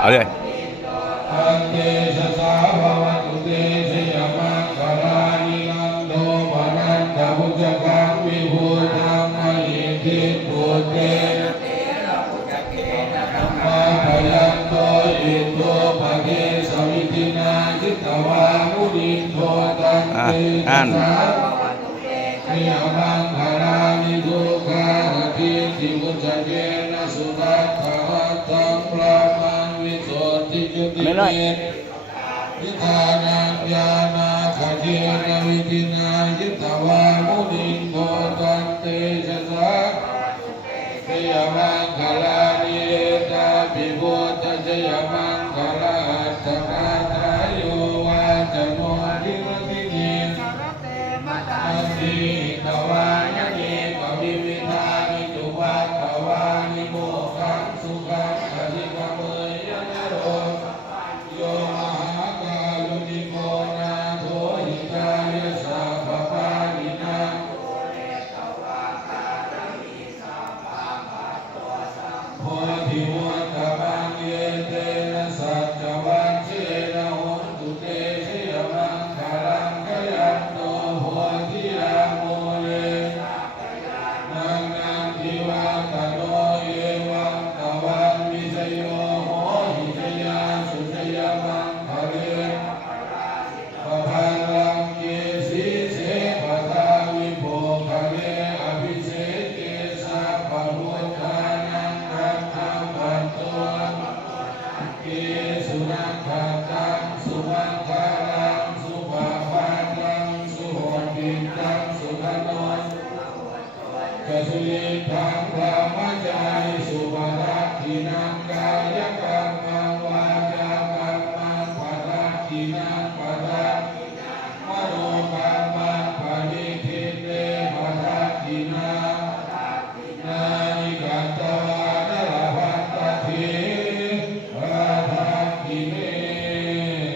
เอาเลยอันเตชะสาภวตุเตชะยะมังคลานิลันโดปนันตพุทธกังวิภูธังมหิทธิปุเตนะเตระพุทธเกนะธัมมาพยันโตอิโตภะเกสวิตินาจิตวามุนิโตตันเตชะสาภวตุเตชะยะมังคลานิทุกขาทิติพุทธเกนะสุตัสสะตังพระมังวิโสติจุติเมยิทานังญาณาคเจนะวิตินายิตวามุนิโตตันเตชะสะเตยมังคลานิเอตาปิโวตะเจยมังคลาตถาทายโยวาจโนทิรติเนอันติตวายะเนปวิวิธานิจุวัตตวานิโมขังสุขังอธิกเมยะนโรโยมหากาลุนิโกนาโถหิตายะสัพพปานินาโพธิวัตตมังเยเตนะสัจจวัชเชนะโหตุเตชะยมังคลังขยันโตโพธิยาโมเลนังนันทิวาตโนเอวังตวันวิสโยโหหิตยาสุชยมังคะเรปะภาลังเกสีเสปะทาวิโภคะเรอภิเศษเกสะปะพุทธานังรัตถังปัตโตเกสุนังคตังสุมังคลังสุภาพันตังสุโหติตังสุขโนกสุยิทังพระมัจจานิสุปทักขินังกายกัมมังวาจากัมมังปทักขินังปทั